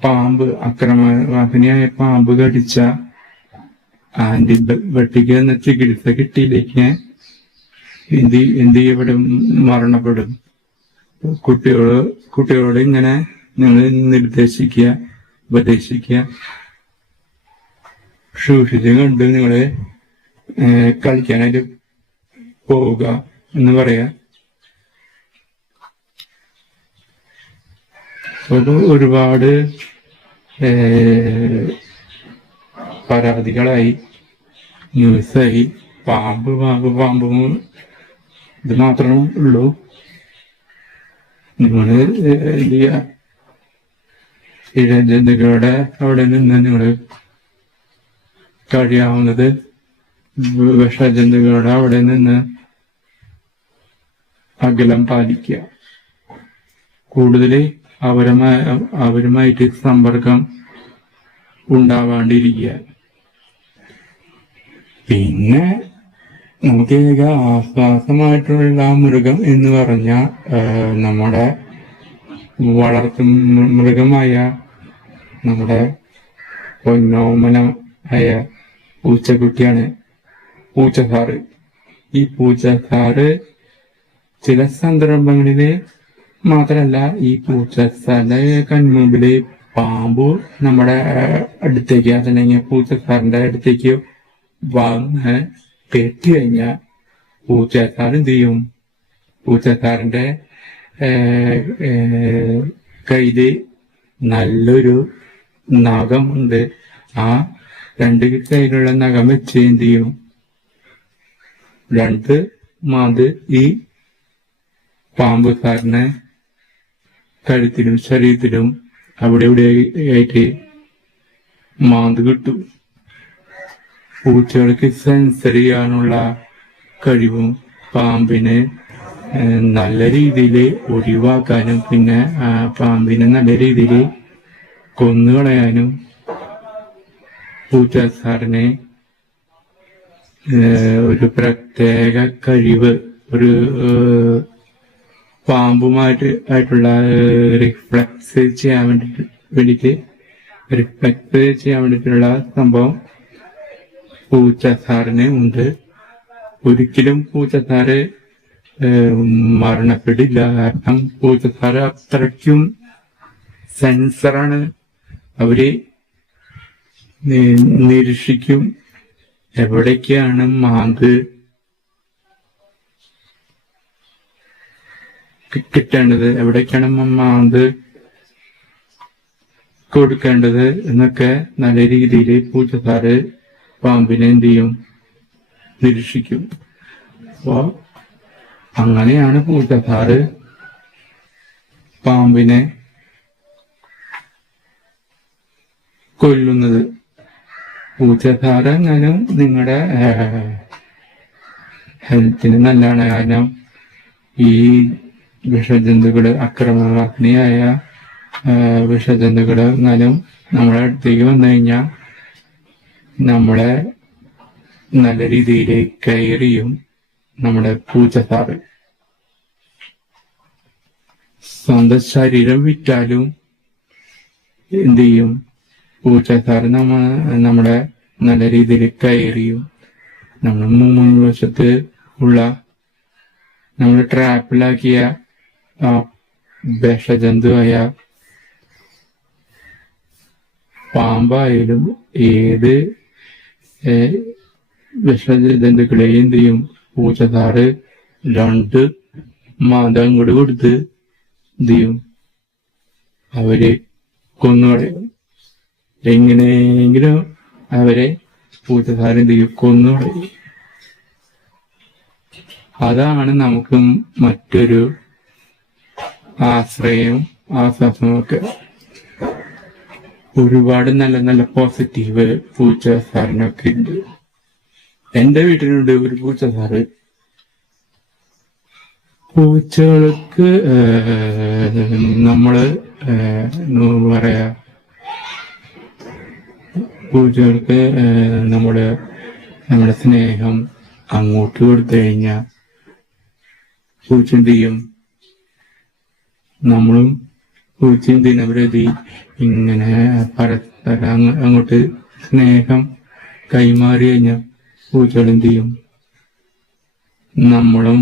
പാമ്പ്, അക്രമവാസിനിയായ പാമ്പ് കടിച്ച ആന്റിബയോട്ടിക് എന്ന ചികിത്സ കിട്ടിയിലേക്ക് എന്ത് ചെയ്യപ്പെടും? മരണപ്പെടും. കുട്ടികളോട് ഇങ്ങനെ നിങ്ങൾ നിർദ്ദേശിക്കുക, ഉപദേശിക്കുക, സൂക്ഷിച്ച് കണ്ട് നിങ്ങള് കളിക്കാനായിട്ട് പോവുക എന്ന് പറയാ. അപ്പൊ ഒരുപാട് പരാതികളായി, ന്യൂസായി, പാമ്പ് ഇത് മാത്രമേ ഉള്ളൂ. നിങ്ങള് എന്ത് ചെയ്യുക, ഇഴജന്തുക്കളുടെ അവിടെ നിന്ന് നിങ്ങള് കഴിയാവുന്നത് വിഷജന്തുക്കളുടെ അവിടെ നിന്ന് അകലം പാലിക്കുക. കൂടുതൽ അവരുമായിട്ട് സമ്പർക്കം ഉണ്ടാവാണ്ടിരിക്കുക. പിന്നെ നമുക്ക് ഏക ആശ്വാസമായിട്ടുള്ള മൃഗം എന്ന് പറഞ്ഞാൽ നമ്മുടെ വളർത്തു മൃഗമായ നമ്മുടെ പൊന്നോമനമായ പൂച്ചക്കുട്ടിയാണ് പൂച്ചസാറ്. ഈ പൂച്ചസാറ് ചില സന്ദർഭങ്ങളില് മാത്രല്ല, ഈ പൂച്ചസാറിന്റെ കൺമുമ്പില് പാമ്പ് നമ്മുടെ അടുത്തേക്ക്, അതല്ലെങ്കിൽ പൂച്ചസാറിന്റെ അടുത്തേക്ക് വന്ന് കെട്ടി കഴിഞ്ഞാൽ പൂച്ചസാർ എന്ത് ചെയ്യും? പൂച്ചസാറിന്റെ കയ്യില് നല്ലൊരു നഖമുണ്ട്. ആ രണ്ട് കയ്യിലുള്ള നഖം വെച്ച് എന്ത് ചെയ്യും? രണ്ട് മാന്ത് ഈ പാമ്പുസാറിനെ കഴുത്തിലും ശരീരത്തിലും അവിടെ ഇവിടെ ആയിട്ട് മാന്ത് കിട്ടും. പൂച്ചകൾക്ക് സെൻസർ ചെയ്യാനുള്ള കഴിവും പാമ്പിനെ നല്ല രീതിയിൽ ഒഴിവാക്കാനും പിന്നെ പാമ്പിനെ നല്ല രീതിയിൽ കൊന്നുകളയാനും പൂച്ചസാറിനെ ഒരു പ്രത്യേക കഴിവ്, ഒരു പാമ്പുമായിട്ടുള്ള റിഫ്ലക്സ് ചെയ്യാൻ വേണ്ടിയിട്ടുള്ള സംഭവം പൂച്ചസാറിന് ഉണ്ട്. ഒരിക്കലും പൂച്ചസാറ് മരണപ്പെടില്ല. കാരണം പൂച്ചസാറ് അത്രയ്ക്കും സെൻസറാണ്. അവര് നിരീക്ഷിക്കും എവിടേക്കാണ് മാന്ത് കിട്ടേണ്ടത്, എവിടേക്കാണ് മാന്ത് കൊടുക്കേണ്ടത് എന്നൊക്കെ നല്ല രീതിയിൽ പൂച്ചസാറ് പാമ്പിനെ എന്ത് ചെയ്യും? നിരീക്ഷിക്കും. അപ്പോ അങ്ങനെയാണ് പൂച്ചസാറ് പാമ്പിനെ കൊല്ലുന്നത്. പൂച്ചസാറ് എങ്ങാനും നിങ്ങളുടെ ഹെൽത്തിന് നല്ലതാണ്. കാരണം ഈ വിഷജന്തുക്കള്, അക്രമവാസനയായ വിഷജന്തുക്കള് എങ്ങാനും നമ്മുടെ അടുത്തേക്ക് വന്നു കഴിഞ്ഞാൽ നമ്മളെ നല്ല രീതിയിൽ കെയർ ചെയ്യും നമ്മുടെ പൂച്ചസാറ്. സ്വന്തം ശരീരം വിറ്റാലും എന്ത് ചെയ്യും? പൂച്ചസാറ് നമ്മുടെ നല്ല രീതിയിൽ കെയർ ചെയ്യും. നമ്മൾ മുൻവശത്ത് ഉള്ള നമ്മൾ ട്രാപ്പിലാക്കിയ ആ വിഷജന്തുവായ പാമ്പായാലും ഏത് വിഷജന്തുക്കളെയും എന്ത് ചെയ്യും? പൂച്ചസാറ് രണ്ട് മാന്തം കൂടി കൊടുത്ത് എന്ത് ചെയ്യും? അവര് കൊന്നുകളയും. എങ്ങനെയെങ്കിലും അവരെ പൂച്ചസാറ് എന്ത് ചെയ്യും? കൊന്നുകളയും. അതാണ് നമുക്ക് മറ്റൊരു ആശ്വാസമൊക്കെ. ഒരുപാട് നല്ല നല്ല പോസിറ്റീവ് പൂച്ചസാറിനൊക്കെ ഉണ്ട്. എന്റെ വീട്ടിലുണ്ട് ഒരു പൂച്ചസാറ്. പൂച്ചകൾക്ക് നമ്മള് പറയാ, പൂച്ചകൾക്ക് നമ്മുടെ സ്നേഹം അങ്ങോട്ട് കൊടുത്തു കഴിഞ്ഞാൽ പൂച്ച എന്ത് ചെയ്യും? നമ്മളും പൂച്ചയും ദിനപ്രതി ഇങ്ങനെ പരസ്പരം അങ്ങോട്ട് സ്നേഹം കൈമാറി കഴിഞ്ഞാൽ പൂച്ചകൾ എന്ത് ചെയ്യും? നമ്മളും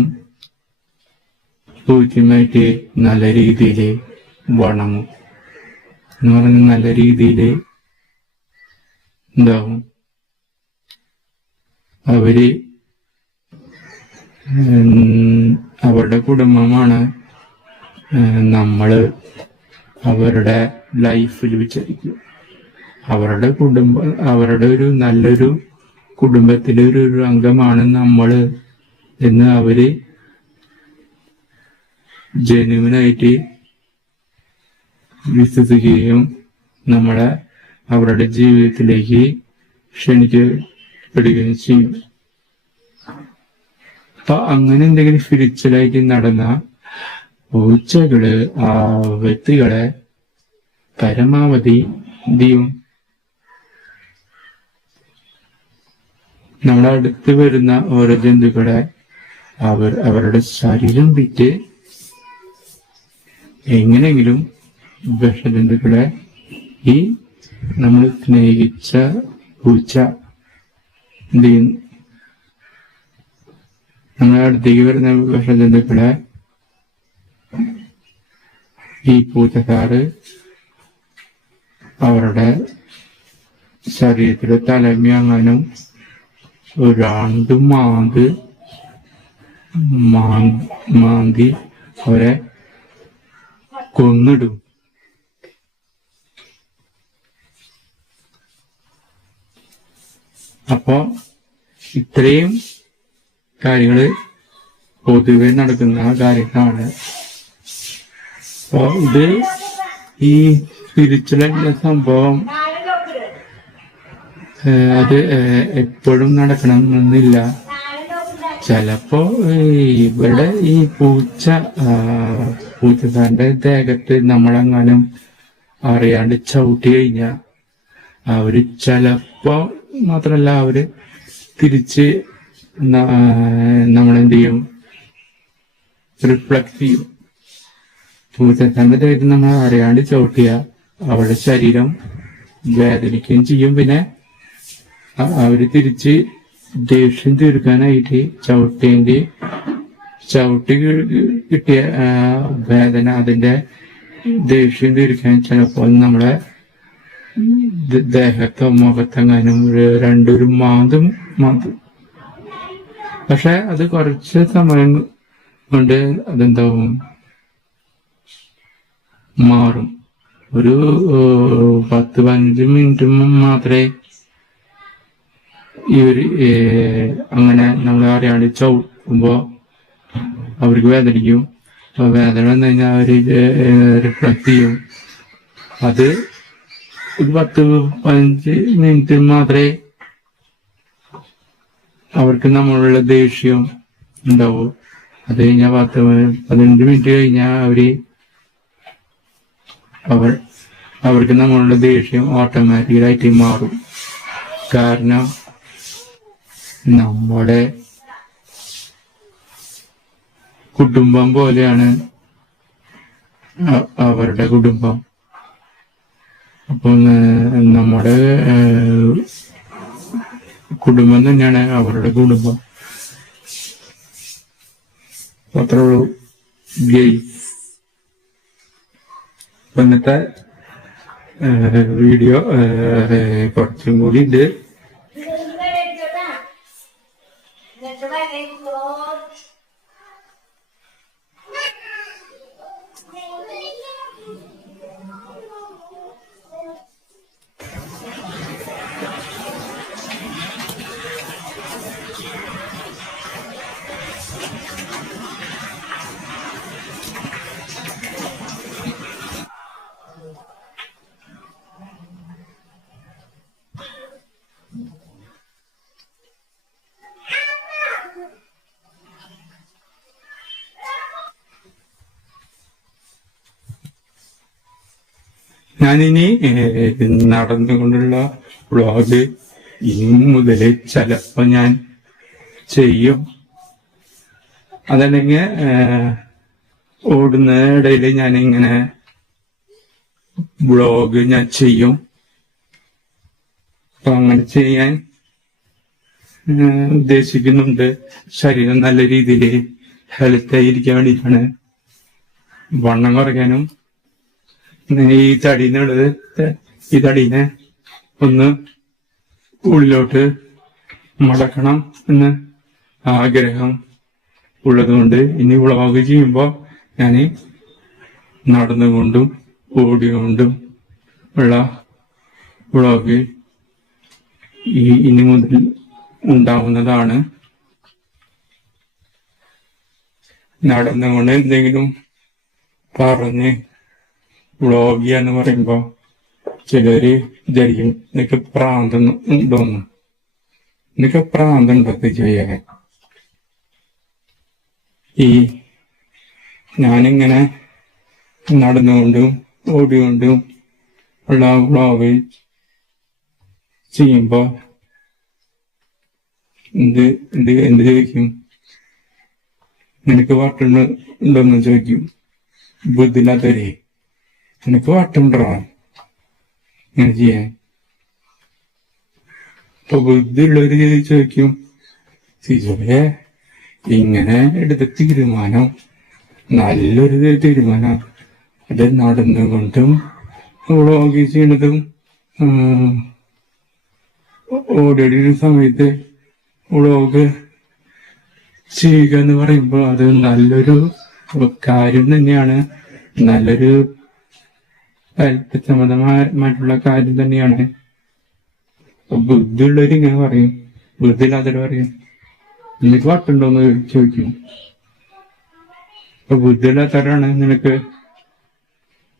പൂച്ചയുമായിട്ട് നല്ല രീതിയിൽ വണങ്ങും. എന്ന് പറഞ്ഞ നല്ല രീതിയിൽ എന്താവും, അവര് അവരുടെ കുടുംബമാണ് നമ്മള് അവരുടെ ലൈഫിൽ വിചാരിക്കുക. അവരുടെ കുടുംബം, അവരുടെ ഒരു നല്ലൊരു കുടുംബത്തിലെ ഒരു അംഗമാണ് നമ്മള് എന്ന് അവര് ജെന്യുവനായിട്ട് വിശ്വസിക്കുകയും നമ്മളെ അവരുടെ ജീവിതത്തിലേക്ക് ക്ഷണിക്കപ്പെടുകയും ചെയ്യും. അപ്പൊ അങ്ങനെ എന്തെങ്കിലും സ്പിരിച്വലായിട്ട് നടന്ന പൂച്ചകള് ആ വ്യക്തികളെ പരമാവധി എന്തെയും നമ്മളെ അടുത്ത് വരുന്ന ഓരോ ജന്തുക്കളെ അവരുടെ ശരീരം വിറ്റ് എങ്ങനെയെങ്കിലും വിഷജന്തുക്കളെ ഈ നമ്മൾ സ്നേഹിച്ച പൂച്ച എന്ത് ചെയ്യും, നമ്മളെ അടുത്തേക്ക് വരുന്ന വിഷജന്തുക്കളെ ഈ പൂച്ചക്കാര് അവരുടെ ശരീരത്തിലെ തലമങ്ങാനും രണ്ട് മാന്തി അവരെ കൊന്നിടും. അപ്പോ ഇത്രയും കാര്യങ്ങള് പൊതുവെ നടക്കുന്ന കാര്യങ്ങളാണ്. അപ്പൊ ഇത് ഈ സ്പിരിച്വൽ സംഭവം അത് എപ്പോഴും നടക്കണമെന്നില്ല. ചിലപ്പോ ഇവിടെ ഈ പൂച്ചക്കാരന്റെ ദേഹത്ത് നമ്മളെങ്ങാനും അറിയാണ്ട് ചവിട്ടി കഴിഞ്ഞാൽ അവര് ചിലപ്പോ മാത്രല്ല അവര് തിരിച്ച് നമ്മളെന്ത് ചെയ്യും, റിഫ്ലക്ട് ചെയ്യും. പൂച്ചക്കാരന്റെ ദേഹത്ത് നമ്മൾ അറിയാണ്ട് ചവിട്ടിയ അവരുടെ ശരീരം വേദനിക്കുകയും ചെയ്യും. പിന്നെ അവര് തിരിച്ച് ദേഷ്യം തീർക്കാനായിട്ട് ചവിട്ടി കിട്ടിയ വേദന, അതിന്റെ ദേഷ്യം തീർക്കാൻ ചിലപ്പോൾ നമ്മളെ ദേഹത്തോ മുഖത്തെങ്ങാനും രണ്ടൊരു മാന്തും. പക്ഷെ അത് കുറച്ച് സമയം കൊണ്ട് അതെന്താവും, മാറും. ഒരു 10-15 മിനിറ്റ് മാത്രമേ ഇവര് അങ്ങനെ നമ്മൾ അറിയാണ്ട് ചവിട്ടുമ്പോ അവർക്ക് വേദനിക്കും. അപ്പൊ വേദന വന്നു കഴിഞ്ഞാൽ അവര് റിഫ്ലക്ട് ചെയ്യും. അത് ഒരു 10-15 മിനിറ്റ് മാത്രമേ അവർക്ക് നമ്മളുള്ള ദേഷ്യം ഉണ്ടാവും. അത് കഴിഞ്ഞാൽ 10-15 മിനിറ്റ് കഴിഞ്ഞാൽ അവർക്ക് നമ്മളുടെ ദേഷ്യം ഓട്ടോമാറ്റിക്കലായിട്ട് മാറും. കാരണം നമ്മുടെ കുടുംബം പോലെയാണ് അവരുടെ കുടുംബം. അപ്പം നമ്മുടെ കുടുംബം തന്നെയാണ് അവരുടെ കുടുംബം. അത്രേ ഉള്ളൂ ഗെയ്സ്. ഇന്നത്തെ വീഡിയോ കുറച്ചും കൂടി ഉണ്ട്. ഞാനിനി നടന്നുകൊണ്ടുള്ള വ്ളോഗ് ഇനി മുതൽ ചിലപ്പോ ഞാൻ ചെയ്യും. അതല്ലെങ്കിൽ ഓടുന്ന ഇടയിൽ ഞാനിങ്ങനെ വ്ളോഗ് ഞാൻ ചെയ്യും. അപ്പൊ അങ്ങനെ ചെയ്യാൻ ഉദ്ദേശിക്കുന്നുണ്ട്. ശരീരം നല്ല രീതിയിൽ ഹെൽത്ത് ആയിരിക്കാൻ വേണ്ടിയിട്ടാണ്. വണ്ണം കുറയ്ക്കാനും ഈ തടീനുള്ളത് ഈ തടീനെ ഒന്ന് ഉള്ളിലോട്ട് മടക്കണം എന്ന് ആഗ്രഹം ഉള്ളതുകൊണ്ട് ഇനി വ്ളോഗ് ചെയ്യുമ്പോ ഞാൻ നടന്നുകൊണ്ടും ഓടിക്കൊണ്ടും ഉള്ള വ്ളോഗ് ഇനി മുതൽ ഉണ്ടാവുന്നതാണ്. നടന്നുകൊണ്ട് എന്തെങ്കിലും പറഞ്ഞ് വ്ളോഗ് എന്ന് പറയുമ്പോ ചിലര് വിചാരിക്കും നിനക്ക് പ്രാന്തണ്ടോന്ന്. നിനക്ക് പ്രാന്തണ്ടത് ചെയ്യാൻ. ഈ ഞാനിങ്ങനെ നടന്നുകൊണ്ടും ഓടിക്കൊണ്ടും ഉള്ള വ്ളോഗ് ചെയ്യുമ്പോ എന്ത് ചോദിക്കും, നിനക്ക് വാട്ടുണ്ടോന്ന് ചോദിക്കും. ബുദ്ധിയില്ലാത്തവരെ നിനക്ക് വാട്ടുണ്ടോ ഇങ്ങനെ ചെയ്യാൻ. ഇപ്പൊ ബുദ്ധിയുള്ളവര് ചോദിക്കും, സിജോയെ ഇങ്ങനെ എടുത്ത തീരുമാനം നല്ലൊരു തീരുമാനം. അത് നടന്നുകൊണ്ടും വ്ളോഗ് ചെയ്യണതും ഓടിയൊരു സമയത്ത് വ്ളോഗ് ചെയ്യുക എന്ന് പറയുമ്പോൾ അത് നല്ലൊരു കാര്യം തന്നെയാണ്. നല്ലൊരു സംബന്ധമായിട്ടുള്ള കാര്യം തന്നെയാണ്. ബുദ്ധിയുള്ളവർ ഇങ്ങനെ പറയും, ബുദ്ധിയില്ലാത്തവർ പറയും നിനക്ക് വട്ടുണ്ടോന്ന് ചോദിക്കും. അപ്പൊ ബുദ്ധിയില്ലാത്തവരാണ് നിനക്ക്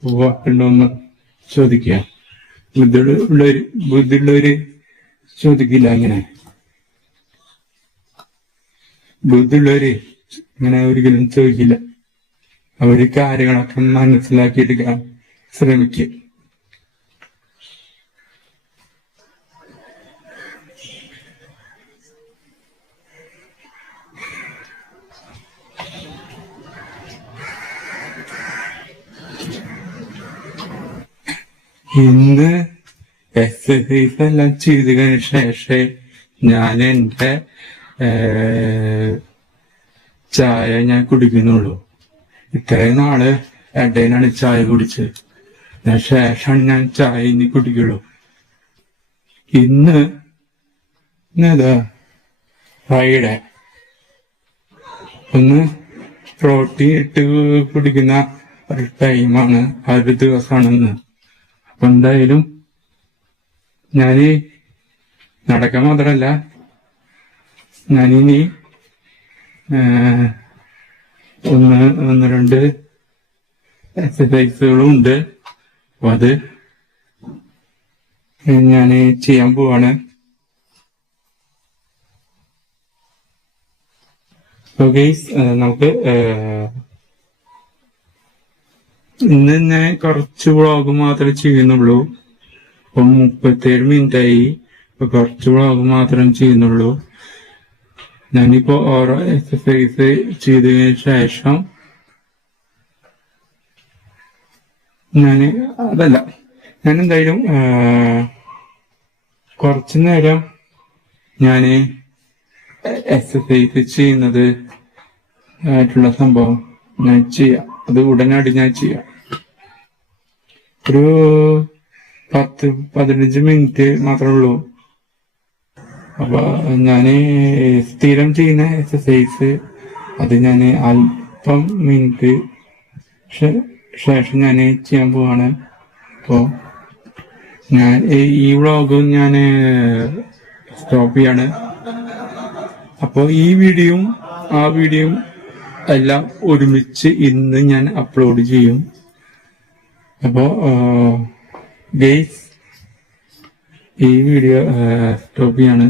വട്ടുണ്ടോന്ന് ചോദിക്കുക. ബുദ്ധിയുള്ളവര് ചോദിക്കില്ല. ഇങ്ങനെ ബുദ്ധിയുള്ളവര് ഇങ്ങനെ ഒരിക്കലും ചോദിക്കില്ല. അവര് കാര്യങ്ങളൊക്കെ മനസ്സിലാക്കിയെടുക്കാൻ ശ്രമിക്കും. ഇന്ന് എക്സസൈസ് എല്ലാം ചെയ്തതിന് ശേഷം ഞാൻ എന്റെ ചായ ഞാൻ കുടിക്കുന്നുള്ളൂ. ഇത്രയും നാള് ഇടയിലാണ് ചായ കുടിച്ചത്. ശേഷമാണ് ഞാൻ ചായ ഇനി കുടിക്കുള്ളൂ. ഇന്ന് ഫ്രൈഡേ ഒന്ന് പ്രോട്ടീൻ ഇട്ട് കുടിക്കുന്ന ഒരു ടൈമാണ്, ആ ഒരു ദിവസമാണെന്ന്. അപ്പൊ എന്തായാലും ഞാന് നടക്കാൻ മാത്രല്ല, ഞാനിനി ഒന്ന് രണ്ട് എക്സസൈസുകളും ഉണ്ട്. അപ്പൊ അത് ഞാൻ ചെയ്യാൻ പോവാണ്. നമുക്ക് ഇന്ന് ഞാൻ കുറച്ച് വ്ളോഗ് മാത്രമേ ചെയ്യുന്നുള്ളൂ. ഇപ്പൊ 37 മിനിറ്റായി. ഇപ്പൊ കുറച്ച് വ്ളോഗ് മാത്രം ചെയ്യുന്നുള്ളൂ. ഞാനിപ്പോ ഓരോ എക്സസൈസ് ചെയ്തതിന് ശേഷം ഞാൻ എന്തായാലും കുറച്ചു നേരം ഞാന് എക്സസൈസ് ചെയ്യുന്നത് ആയിട്ടുള്ള സംഭവം ഞാൻ ചെയ്യാം. അത് ഉടനടി ഞാൻ ചെയ്യാം. ഒരു 10-15 മിനിറ്റ് മാത്രമേ ഉള്ളൂ. അപ്പൊ ഞാന് സ്ഥിരം ചെയ്യുന്ന എക്സസൈസ് അത് ഞാൻ അല്പം മിനിറ്റ് ശേഷം ഞാൻ ചെയ്യാൻ പോവാണ്. അപ്പോ ഞാൻ ഈ വ്ളോഗ് ഞാൻ സ്റ്റോപ്പ് ചെയ്യാണ്. അപ്പോ ഈ വീഡിയോയും ആ വീഡിയോയും എല്ലാം ഒരുമിച്ച് ഇന്ന് ഞാൻ അപ്ലോഡ് ചെയ്യും. അപ്പോ ഗൈസ് ഈ വീഡിയോ സ്റ്റോപ്പ് ചെയ്യാണ്.